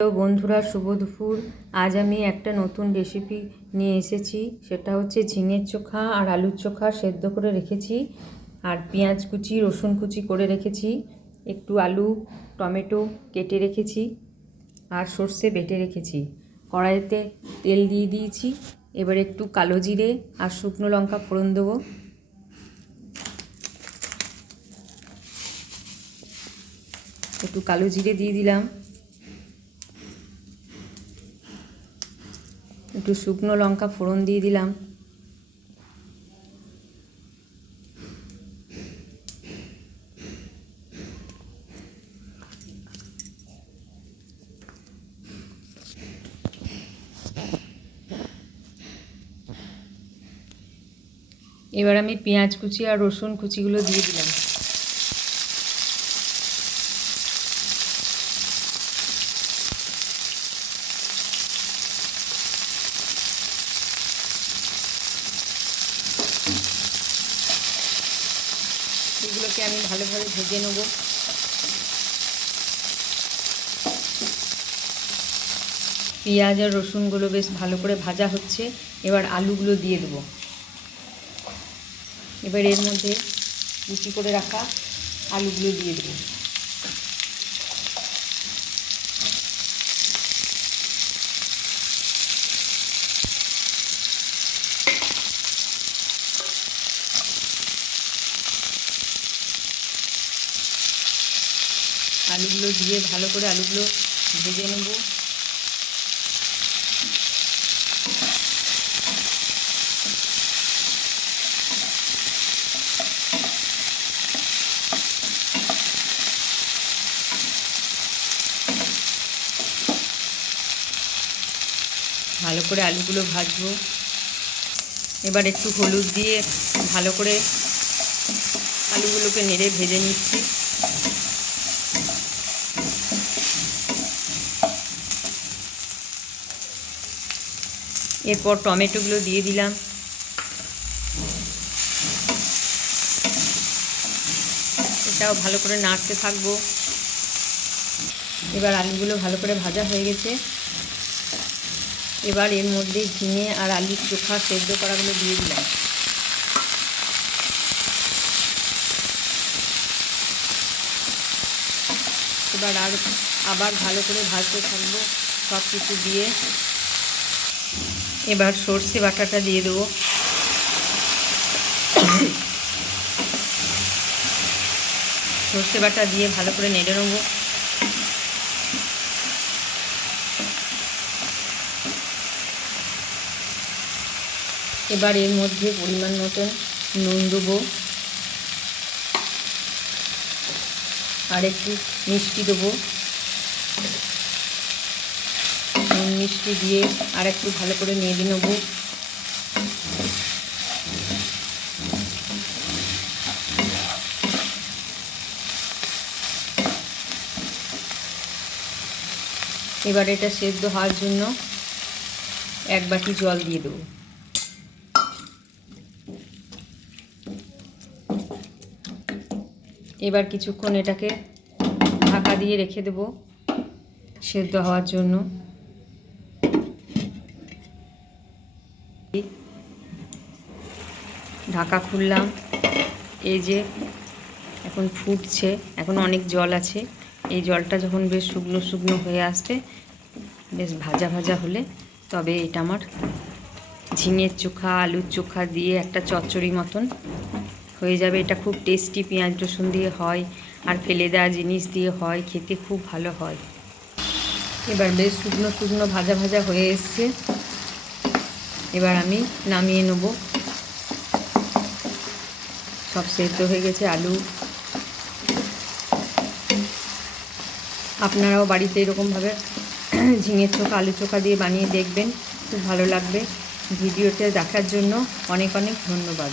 তো বন্ধুরা, শুভ দুপুর। আজ আমি একটা নতুন রেসিপি নিয়ে এসেছি। সেটা হচ্ছে ঝিঙের চোখা আর আলুর চোখা সেদ্ধ করে রেখেছি, আর পেঁয়াজ কুচি রসুন কুচি করে রেখেছি, একটু আলু টমেটো কেটে রেখেছি, আর সর্ষে বেটে রেখেছি। কড়াইতে তেল দিয়ে দিয়েছি। এবার একটু কালো জিরে আর শুকনো লঙ্কা ফোড়ন দেবো। একটু কালো জিরে দিয়ে দিলাম, একটু শুকনো লঙ্কা ফোড়ন দিয়ে দিলাম। এবার আমি পেঁয়াজ কুচি আর রসুন কুচিগুলো দিয়ে দিলাম। এগুলোকে আমি ভালোভাবে ভেজে নেব। পেঁয়াজ আর রসুনগুলো বেশ ভালো করে ভাজা হচ্ছে। এবার আলুগুলো দিয়ে দেবো। এবার এর মধ্যে কুচি করে রাখা আলুগুলো দিয়ে দেবো। আলুগুলো দিয়ে ভালো করে আলুগুলো ভেজে নেব। ভালো করে আলুগুলো ভাজবো। এবার একটু হলুদ দিয়ে ভালো করে আলুগুলোকে নেড়ে ভেজে নিচ্ছি। এরপর টমেটোগুলো দিয়ে দিলাম। এটাও ভালো করে নাড়তে থাকবো। এবার আলুগুলো ভালো করে ভাজা হয়ে গেছে। এবার এর মধ্যে ঝিঙে আর আলুর চোখা সেদ্ধ করাগুলো দিয়ে দিলাম। এবার আবার ভালো করে ভাজতে থাকবো সব কিছু দিয়ে। এবার সর্ষে বাটাটা দিয়ে দেবো। সর্ষে বাটা দিয়ে ভালো করে নেড়ে নেবো। এবার এর মধ্যে পরিমাণ মতন নুন দেবো, আর একটু মিষ্টি দেবো। নুন মিষ্টি দিয়ে আর একটু ভালো করে নেড়ে নেবো। এবার এটা সেদ্ধ হওয়ার জন্য 1 বাটি জল দিয়ে দেবো। এবার কিছুক্ষণ এটাকে ঢাকা দিয়ে রেখে দেবো সেদ্ধ হওয়ার জন্য। ঢাকা খুললাম। এই যে এখন ফুটছে, এখন অনেক জল আছে। এই জলটা যখন বেশ শুকনো শুকনো হয়ে আসবে, বেশ ভাজা ভাজা হলে, তবে এটা আমার ঝিঙের চোখা আলুর চোখা দিয়ে একটা চচ্চড়ি মতন হয়ে যাবে। এটা খুব টেস্টি, পেঁয়াজ রসুন দিয়ে হয় আর ফেলে দেওয়া জিনিস দিয়ে হয়, খেতে খুব ভালো হয়। এবার বেশ শুকনো শুকনো ভাজা ভাজা হয়ে এসছে। এবার আমি নামিয়ে নেব। সব সেদ্ধ হয়ে গেছে আলু। আপনারাও বাড়িতে এরকমভাবে ঝিঙের চোখা আলু চোখা দিয়ে বানিয়ে দেখবেন, খুব ভালো লাগবে। ভিডিওটা দেখার জন্য অনেক অনেক ধন্যবাদ।